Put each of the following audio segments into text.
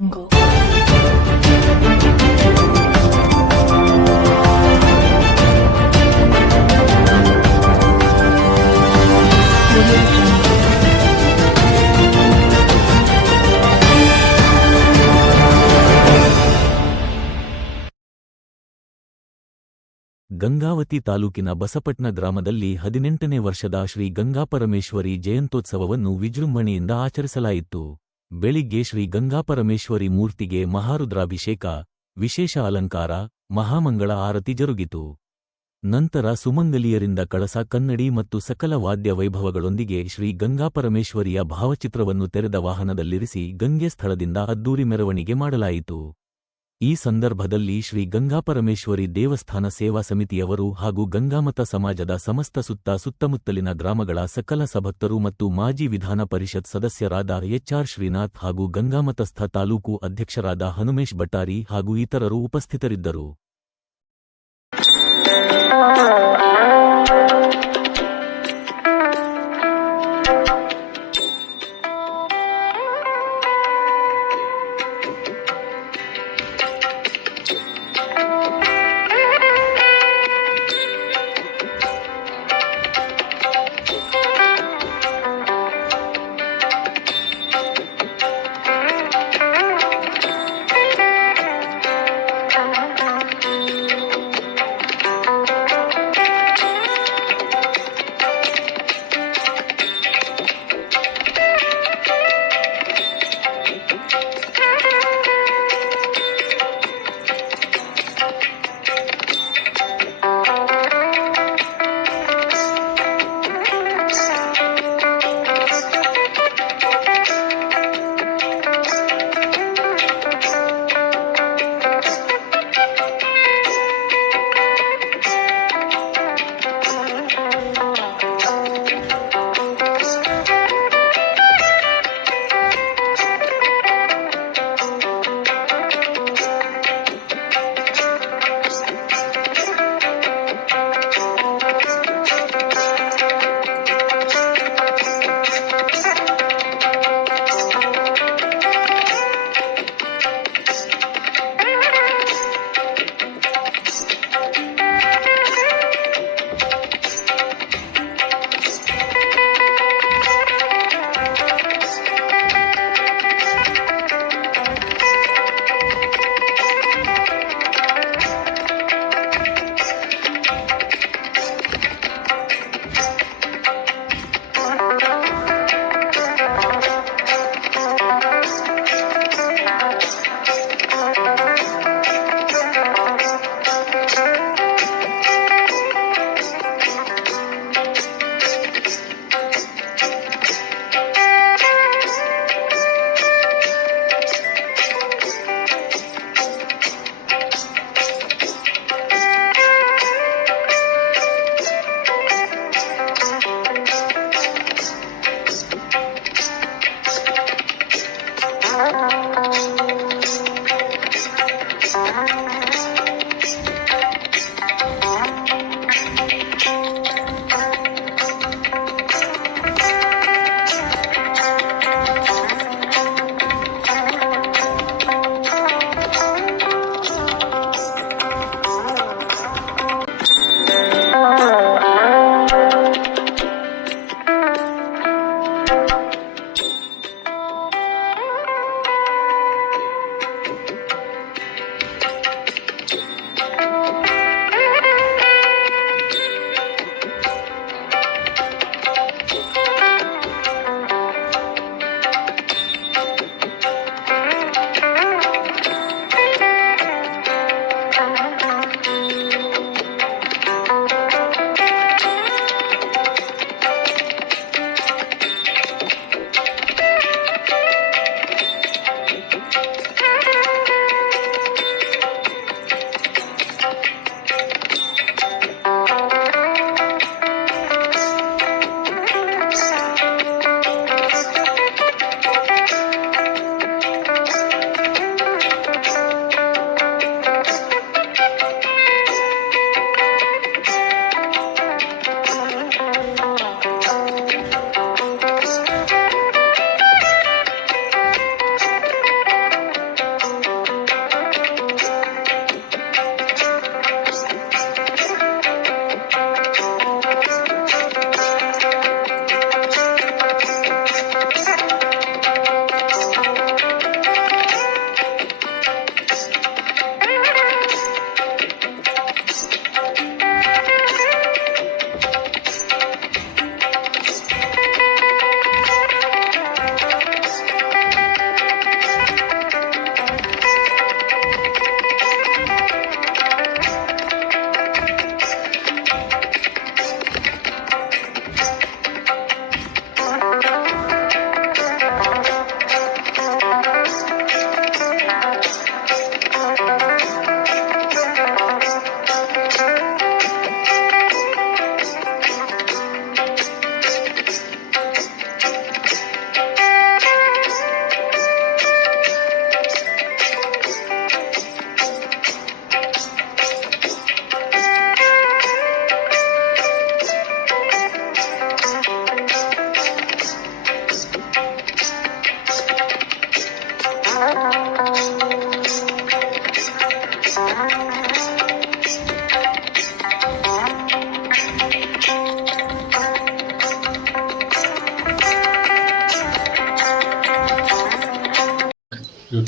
거. ಗಂಗಾವತಿ ತಾಲೂಕಿನ ಬಸಪಟ್ನ ಗ್ರಾಮದಲ್ಲಿ ಹದಿನೆಂಟನೇ ವರ್ಷದ ಶ್ರೀ ಗಂಗಾಪರಮೇಶ್ವರಿ ಜಯಂತೋತ್ಸವವನ್ನು ವಿಜೃಂಭಣೆಯಿಂದ ಆಚರಿಸಲಾಯಿತು ಬೆಳಿಗ್ಗೆ ಶ್ರೀ ಗಂಗಾಪರಮೇಶ್ವರಿ ಮೂರ್ತಿಗೆ ಮಹಾರುದ್ರಾಭಿಷೇಕ, ವಿಶೇಷ ಅಲಂಕಾರ, ಮಹಾಮಂಗಳ ಆರತಿ ಜರುಗಿತು. ನಂತರ ಸುಮಂಗಲಿಯರಿಂದ ಕಳಸ ಕನ್ನಡಿ ಮತ್ತು ಸಕಲ ವಾದ್ಯ ವೈಭವಗಳೊಂದಿಗೆ ಶ್ರೀ ಗಂಗಾಪರಮೇಶ್ವರಿಯ ಭಾವಚಿತ್ರವನ್ನು ತೆರೆದ ವಾಹನದಲ್ಲಿರಿಸಿ ಗಂಗೆ ಸ್ಥಳದಿಂದ ಅದ್ದೂರಿ ಮೆರವಣಿಗೆ ಮಾಡಲಾಯಿತು. ಈ ಸಂದರ್ಭದಲ್ಲಿ ಶ್ರೀ ಗಂಗಾಪರಮೇಶ್ವರಿ ದೇವಸ್ಥಾನ ಸೇವಾ ಸಮಿತಿಯವರು ಹಾಗೂ ಗಂಗಾಮತ ಸಮಾಜದ ಸಮಸ್ತ ಸುತ್ತ ಸುತ್ತಮುತ್ತಲಿನ ಗ್ರಾಮಗಳ ಸಕಲ ಸಭಕ್ತರು ಮತ್ತು ಮಾಜಿ ವಿಧಾನ ಪರಿಷತ್ ಸದಸ್ಯರಾದ ಎಚ್ಆರ್ ಶ್ರೀನಾಥ್ ಹಾಗೂ ಗಂಗಾಮತಸ್ಥ ತಾಲೂಕು ಅಧ್ಯಕ್ಷರಾದ ಹನುಮೇಶ್ ಭಟ್ಟಾರಿ ಹಾಗೂ ಇತರರು ಉಪಸ್ಥಿತರಿದ್ದರು.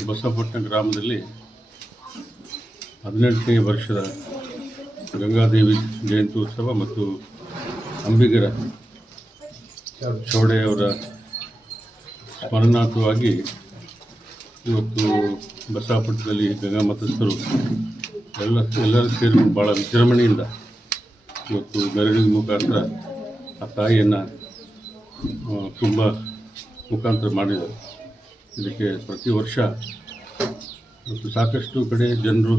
ಬಸವಪಟ್ಟಣ ಗ್ರಾಮದಲ್ಲಿ ಹದಿನೆಂಟನೇ ವರ್ಷದ ಗಂಗಾದೇವಿ ಜಯಂತ್ಯೋತ್ಸವ ಮತ್ತು ಅಂಬಿಗರ ಚೌಡೆಯವರ ಸ್ಮರಣಾರ್ಥವಾಗಿ ಇವತ್ತು ಬಸವಪಟ್ಟಣದಲ್ಲಿ ಗಂಗಾ ಮತಸ್ಥರು ಎಲ್ಲ, ಎಲ್ಲರೂ ಸೇರಿ ಭಾಳ ವಿಜೃಂಭಣೆಯಿಂದ ಇವತ್ತು ಮೆರವಣಿಗೆ ಮುಖಾಂತರ ಆ ತಾಯಿಯನ್ನು ತುಂಬ ಮುಖಾಂತರ ಮಾಡಿದರು ಇದಕ್ಕೆ ಪ್ರತಿ ವರ್ಷ ಇವತ್ತು ಸಾಕಷ್ಟು ಕಡೆ ಜನರು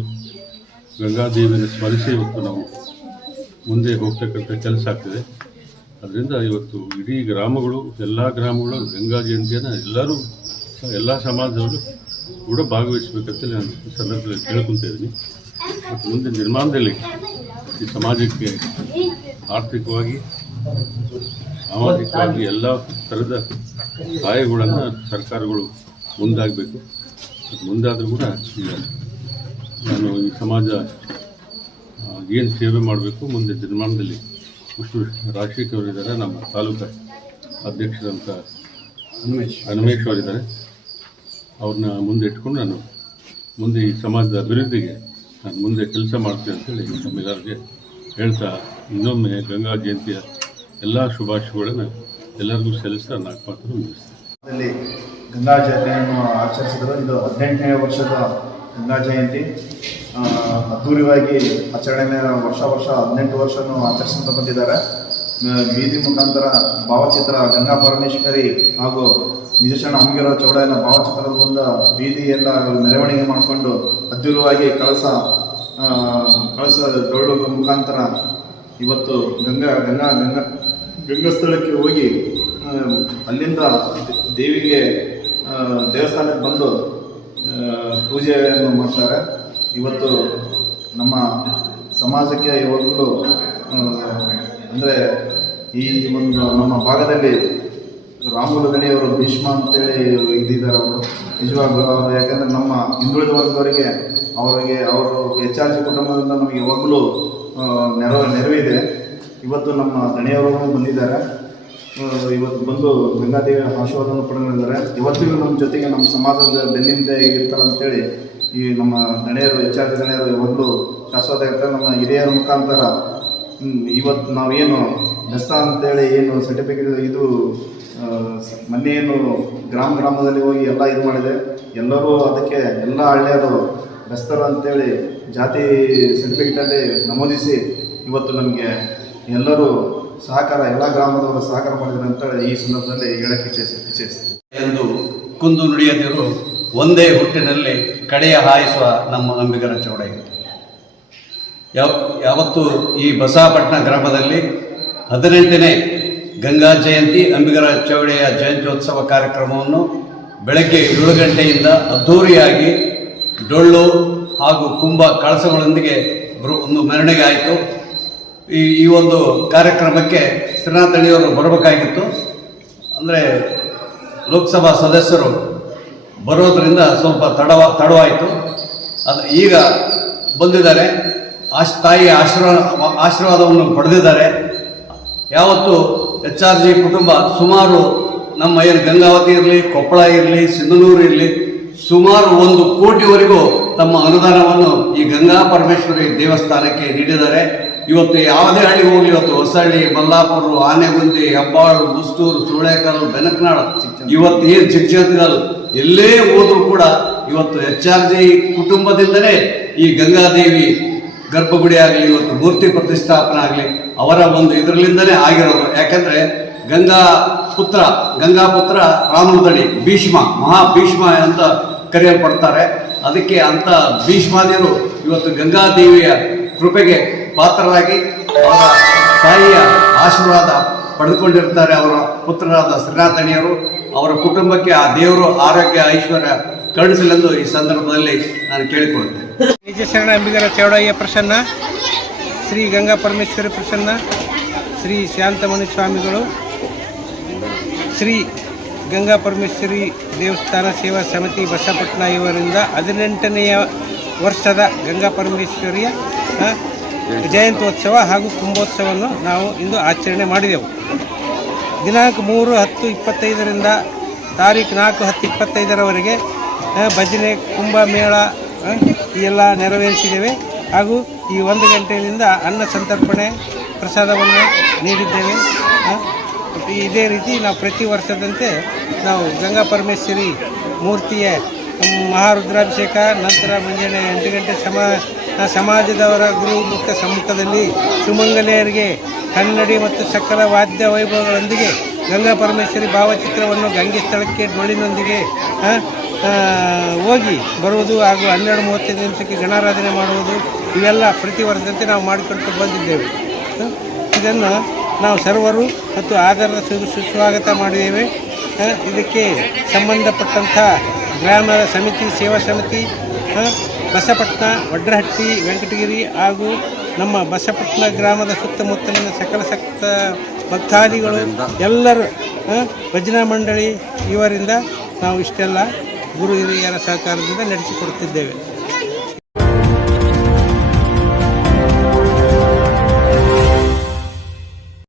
ಗಂಗಾದೇವಿಯನ್ನು ಸ್ಮರಿಸಿ ಇವತ್ತು ನಾವು ಮುಂದೆ ಹೋಗ್ತಕ್ಕಂಥ ಕೆಲಸ ಆಗ್ತಿದೆ. ಅದರಿಂದ ಇವತ್ತು ಇಡೀ ಗ್ರಾಮಗಳು, ಎಲ್ಲ ಗ್ರಾಮಗಳು, ಗಂಗಾ ಜಯಂತಿಯನ್ನು ಎಲ್ಲರೂ, ಎಲ್ಲ ಸಮಾಜದವರು ಕೂಡ ಭಾಗವಹಿಸಬೇಕಂತ ನಾನು ಈ ಸಂದರ್ಭದಲ್ಲಿ ಕೇಳ್ಕೊತಾ ಇದ್ದೀನಿ. ಮತ್ತು ಮುಂದೆ ನಿರ್ಮಾಣದಲ್ಲಿ ಈ ಸಮಾಜಕ್ಕೆ ಆರ್ಥಿಕವಾಗಿ, ಸಾಮಾಜಿಕವಾಗಿ ಎಲ್ಲ ಥರದ ಸಹಾಯಗಳನ್ನು ಸರ್ಕಾರಗಳು ಮುಂದಾಗಬೇಕು. ಮುಂದಾದರೂ ಕೂಡ ಈಗ ನಾನು ಈ ಸಮಾಜ ಏನು ಸೇವೆ ಮಾಡಬೇಕು ಮುಂದೆ ನಿರ್ಮಾಣದಲ್ಲಿ ಅಷ್ಟು ರಾಜಶೇಖರ್ ಅವರಿದ್ದಾರೆ ನಮ್ಮ ತಾಲೂಕು ಅಧ್ಯಕ್ಷರಂತ ಹನುಮೇಶ್ ಅವರಿದ್ದಾರೆ. ಅವ್ರನ್ನ ಮುಂದೆ ಇಟ್ಕೊಂಡು ನಾನು ಮುಂದೆ ಈ ಸಮಾಜದ ಅಭಿವೃದ್ಧಿಗೆ ನಾನು ಮುಂದೆ ಕೆಲಸ ಮಾಡ್ತೀನಿ ಅಂತೇಳಿ ನಮ್ಮೆಲ್ಲರಿಗೆ ಹೇಳ್ತಾ ಇನ್ನೊಮ್ಮೆ ಗಂಗಾ ಜಯಂತಿಯ ಎಲ್ಲ ಶುಭಾಶಯಗಳನ್ನು ಎಲ್ಲರಿಗೂ ಸಲ್ಲಿಸ್ತಾ ನಾಲ್ಕು ಮಾತ್ರ ಮುಗಿಸ್ತೀನಿ. ಗಂಗಾ ಜಯಂತಿಯನ್ನು ಆಚರಿಸಿದರು. ಇದು ಹದಿನೆಂಟನೇ ವರ್ಷದ ಗಂಗಾ ಜಯಂತಿ. ಅದ್ದೂರಿಯಾಗಿ ಆಚರಣೆ ವರ್ಷ ವರ್ಷ ಹದಿನೆಂಟು ವರ್ಷನೂ ಆಚರಿಸ್ಕೊಂತ ಬಂದಿದ್ದಾರೆ. ಬೀದಿ ಮುಖಾಂತರ ಭಾವಚಿತ್ರ ಗಂಗಾ ಪರಮೇಶ್ವರಿ ಹಾಗೂ ನಿಜಶಣ ಅಂಗಿರ ಚೌಡಯ್ಯನ ಭಾವಚಿತ್ರದ ಮುಂದೆ ಬೀದಿ ಎಲ್ಲ ಮೆರವಣಿಗೆ ಮಾಡಿಕೊಂಡು ಅದ್ದೂರಿಯಾಗಿ ಕಳಸ ಕಳಸ ಡೊಳ್ಳು ಮುಖಾಂತರ ಇವತ್ತು ಗಂಗಾ ಗಂಗಾ ಗಂಗಾ ಗಂಗಾ ಸ್ಥಳಕ್ಕೆ ಹೋಗಿ ಅಲ್ಲಿಂದ ದೇವಿಗೆ ದೇವಸ್ಥಾನಕ್ಕೆ ಬಂದು ಪೂಜೆಯನ್ನು ಮಾಡ್ತಾರೆ. ಇವತ್ತು ನಮ್ಮ ಸಮಾಜಕ್ಕೆ ಯಾವಾಗಲೂ ಅಂದರೆ ಈ ಒಂದು ನಮ್ಮ ಭಾಗದಲ್ಲಿ ರಾಮುಲು ಅವರು ಭೀಷ್ಮ ಅಂತೇಳಿ ಇದ್ದಿದ್ದಾರೆ ಅವರು. ನಿಜವಾಗ್ಲೂ ಅವರು, ಯಾಕಂದರೆ ನಮ್ಮ ಹಿಂದುಳಿದ ವರ್ಗದವರಿಗೆ ಅವರಿಗೆ ಅವರು ಎಚ್ ಆರ್ ಜಿ ಕುಟುಂಬದಿಂದ ನಮಗೆ ಯಾವಾಗಲೂ ನೆರವು, ನೆರವಿದೆ. ಇವತ್ತು ನಮ್ಮ ದಣಿಯವರು ಬಂದಿದ್ದಾರೆ. ಇವತ್ತು ಬಂದು ಗಂಗಾದೇವಿ ಆಶೀರ್ವಾದವನ್ನು ಪಡೆದಿದ್ದಾರೆ. ಇವತ್ತಿಗೂ ನಮ್ಮ ಜೊತೆಗೆ ನಮ್ಮ ಸಮಾಜದ ಬೆನ್ನಿಂದೆ ಇರ್ತಾರೆ ಅಂತೇಳಿ ಈ ನಮ್ಮ ಗಣ್ಯರು ಆರ್ ಗಣೆಯರು ಯಾವಾಗಲೂ ಶಾಶ್ವತ ಇರ್ತಾರೆ. ನಮ್ಮ ಹಿರಿಯರ ಮುಖಾಂತರ ಇವತ್ತು ನಾವೇನು ಬೆಸ್ತ ಅಂತೇಳಿ ಏನು ಸರ್ಟಿಫಿಕೇಟ್ ಇದು ಮೊನ್ನೆ ಏನು ಗ್ರಾಮ ಗ್ರಾಮದಲ್ಲಿ ಹೋಗಿ ಎಲ್ಲ ಇದು ಮಾಡಿದೆ. ಎಲ್ಲರೂ ಅದಕ್ಕೆ ಎಲ್ಲ ಹಳ್ಳಿಯರು ಬೆಸ್ತರು ಅಂತೇಳಿ ಜಾತಿ ಸರ್ಟಿಫಿಕೇಟಲ್ಲಿ ನಮೂದಿಸಿ ಇವತ್ತು ನಮಗೆ ಎಲ್ಲರೂ ಸಹಕಾರ, ಎಲ್ಲ ಗ್ರಾಮದವರು ಸಹಕಾರ ಮಾಡಿದ್ರು ಅಂತ ಈ ಸಂದರ್ಭದಲ್ಲಿ ಹೇಳಕ್ಕೆ ಇಚ್ಛಿಸ್ ಇಚ್ಛಿಸ್ತೀವಿ ಎಂದು ಕುಂದು ನುಡಿಯದಿರು ಒಂದೇ ಹುಟ್ಟಿನಲ್ಲಿ ಕಡೆಯ ಹಾಯಿಸುವ ನಮ್ಮ ಅಂಬಿಗರ ಚೌಡಯ್ಯ ಯಾವ ಯಾವತ್ತು ಈ ಬಸಾಪಟ್ಟಣ ಗ್ರಾಮದಲ್ಲಿ ಹದಿನೆಂಟನೇ ಗಂಗಾ ಜಯಂತಿ ಅಂಬಿಗರ ಚೌಡೆಯ ಜಯಂತ್ಯೋತ್ಸವ ಕಾರ್ಯಕ್ರಮವನ್ನು ಬೆಳಗ್ಗೆ ಏಳು ಗಂಟೆಯಿಂದ ಅದ್ಧೂರಿಯಾಗಿ ಡೊಳ್ಳು ಹಾಗೂ ಕುಂಭ ಕಳಸಗಳೊಂದಿಗೆ ಒಂದು ಮೆರವಣಿಗೆ ಆಯಿತು. ಈ ಈ ಒಂದು ಕಾರ್ಯಕ್ರಮಕ್ಕೆ ಶ್ರೀನಾಥ್ ಅವರು ಬರಬೇಕಾಗಿತ್ತು. ಅಂದರೆ ಲೋಕಸಭಾ ಸದಸ್ಯರು ಬರೋದರಿಂದ ಸ್ವಲ್ಪ ತಡವ, ತಡವಾಯಿತು. ಅದು ಈಗ ಬಂದಿದ್ದಾರೆ. ಆಶ್ ತಾಯಿಯ ಆಶೀರ್ವಾದ ಆಶೀರ್ವಾದವನ್ನು ಪಡೆದಿದ್ದಾರೆ. ಯಾವತ್ತು ಎಚ್ ಆರ್ ಜಿ ಕುಟುಂಬ ಸುಮಾರು ನಮ್ಮ ಏನು ಗಂಗಾವತಿ ಇರಲಿ, ಕೊಪ್ಪಳ ಇರಲಿ, ಸಿಂಧನೂರು ಇರಲಿ, ಸುಮಾರು ಒಂದು ಕೋಟಿವರೆಗೂ ತಮ್ಮ ಅನುದಾನವನ್ನು ಈ ಗಂಗಾ ಪರಮೇಶ್ವರಿ ದೇವಸ್ಥಾನಕ್ಕೆ ನೀಡಿದ್ದಾರೆ. ಇವತ್ತು ಯಾವುದೇ ಹಳ್ಳಿ ಹೋಗಲಿ ಇವತ್ತು ಹೊಸಹಳ್ಳಿ ಮಲ್ಲಾಪುರ ಆನೆಗುಂದಿ, ಹೆಬ್ಬಾಳು ಮುಸ್ತೂರು ಸುಳೆಕಲ್ ಬೆನಕನಾಡು ಇವತ್ತು ಏನು ಚಿಕ್ಕಜಾತಿಗಲ್ ಎಲ್ಲೇ ಹೋದ್ರು ಕೂಡ ಇವತ್ತು ಎಚ್ ಆರ್ ಜಿ ಕುಟುಂಬದಿಂದಲೇ ಈ ಗಂಗಾದೇವಿ ಗರ್ಭಗುಡಿ ಆಗಲಿ, ಇವತ್ತು ಮೂರ್ತಿ ಪ್ರತಿಷ್ಠಾಪನೆ ಆಗಲಿ ಅವರ ಒಂದು ಇದರಲ್ಲಿಂದಲೇ ಆಗಿರೋದು. ಯಾಕಂದ್ರೆ ಗಂಗಾ ಪುತ್ರ ಗಂಗಾ ಪುತ್ರ ರಾಮದಡಿ ಭೀಷ್ಮ, ಮಹಾ ಭೀಷ್ಮ ಅಂತ ಕರೆಯಲ್ಪಡ್ತಾರೆ. ಅದಕ್ಕೆ ಅಂತ ಭೀಷ್ಮಾದಿರು ಇವತ್ತು ಗಂಗಾದೇವಿಯ ಕೃಪೆಗೆ ಪಾತ್ರರಾಗಿ ಅವರ ತಾಯಿಯ ಆಶೀರ್ವಾದ ಪಡೆದುಕೊಂಡಿರ್ತಾರೆ ಅವರ ಪುತ್ರರಾದ ಶ್ರೀನಾಥಣಿಯರು ಅವರ ಕುಟುಂಬಕ್ಕೆ ಆ ದೇವರು ಆರೋಗ್ಯ, ಐಶ್ವರ್ಯ ಕರುಣಿಸಲೆಂದು ಈ ಸಂದರ್ಭದಲ್ಲಿ ನಾನು ಕೇಳಿಕೊಳ್ತೇನೆ ನಿಜ ಶರಣ ಅಂಬಿಗರ ಚೌಡಯ್ಯ ಪ್ರಸನ್ನ, ಶ್ರೀ ಗಂಗಾ ಪರಮೇಶ್ವರಿ ಪ್ರಸನ್ನ, ಶ್ರೀ ಶಾಂತಮಣಿ ಸ್ವಾಮಿಗಳು, ಶ್ರೀ ಗಂಗಾ ಪರಮೇಶ್ವರಿ ದೇವಸ್ಥಾನ ಸೇವಾ ಸಮಿತಿ ಬಸಪಟ್ನ ಇವರಿಂದ ಹದಿನೆಂಟನೆಯ ವರ್ಷದ ಗಂಗಾ ಪರಮೇಶ್ವರಿಯ ಜಯಂತ್ಯೋತ್ಸವ ಹಾಗೂ ಕುಂಭೋತ್ಸವವನ್ನು ನಾವು ಇಂದು ಆಚರಣೆ ಮಾಡಿದೆವು. ದಿನಾಂಕ ಮೂರು ಹತ್ತು ಇಪ್ಪತ್ತೈದರಿಂದ ತಾರೀಕು ನಾಲ್ಕು ಹತ್ತು ಇಪ್ಪತ್ತೈದರವರೆಗೆ ಭಜನೆ ಕುಂಭಮೇಳ ಈ ಎಲ್ಲ ನೆರವೇರಿಸಿದ್ದೇವೆ ಹಾಗೂ ಈ ಒಂದು ಗಂಟೆಯಿಂದ ಅನ್ನ ಸಂತರ್ಪಣೆ ಪ್ರಸಾದವನ್ನು ನೀಡಿದ್ದೇವೆ. ಇದೇ ರೀತಿ ನಾವು ಪ್ರತಿ ವರ್ಷದಂತೆ ನಾವು ಗಂಗಾ ಪರಮೇಶ್ವರಿ ಮೂರ್ತಿಯ ಮಹಾರುದ್ರಾಭಿಷೇಕ, ನಂತರ ಮುಂಜಾನೆ ಎಂಟು ಗಂಟೆ ಸಮ ಸಮಾಜದವರ ಗುರುಮುಖ ಸಮ್ಮುಖದಲ್ಲಿ ಸುಮಂಗಲೆಯರಿಗೆ ಕನ್ನಡಿ ಮತ್ತು ಸಕಲ ವಾದ್ಯ ವೈಭವಗಳೊಂದಿಗೆ ಗಂಗಾ ಪರಮೇಶ್ವರಿ ಭಾವಚಿತ್ರವನ್ನು ಗಂಗೆ ಸ್ಥಳಕ್ಕೆ ಆ, ಹೋಗಿ ಬರುವುದು ಹಾಗೂ ಹನ್ನೆರಡು ಮೂವತ್ತೈದು ನಿಮಿಷಕ್ಕೆ ಗಣಾರಾಧನೆ ಮಾಡುವುದು ಇವೆಲ್ಲ ಪ್ರತಿ ವರ್ಷದಂತೆ ನಾವು ಮಾಡಿಕೊಂಡು ಬಂದಿದ್ದೇವೆ. ಇದನ್ನು ನಾವು ಸರ್ವರು ಮತ್ತು ಆಧಾರದ ಸುಸ್ವಾಗತ ಮಾಡಿದ್ದೇವೆ. ಇದಕ್ಕೆ ಸಂಬಂಧಪಟ್ಟಂಥ ಗ್ರಾಮದ ಸಮಿತಿ ಸೇವಾ ಸಮಿತಿ ಬಸಪಟ್ನ ವಡ್ರಹಟ್ಟಿ, ವೆಂಕಟಗಿರಿ ಹಾಗೂ ನಮ್ಮ ಬಸಪಟ್ನ ಗ್ರಾಮದ ಸುತ್ತಮುತ್ತಲಿನ ಸಕಲ ಸಕ್ತ ಭಕ್ತಾದಿಗಳು ಎಲ್ಲರೂ ಭಜನಾ ಮಂಡಳಿ ಇವರಿಂದ ನಾವು ಇಷ್ಟೆಲ್ಲ ಗುರು ಹಿರಿಯರ ಸಹಕಾರದಿಂದ ನಡೆಸಿಕೊಡುತ್ತಿದ್ದೇವೆ.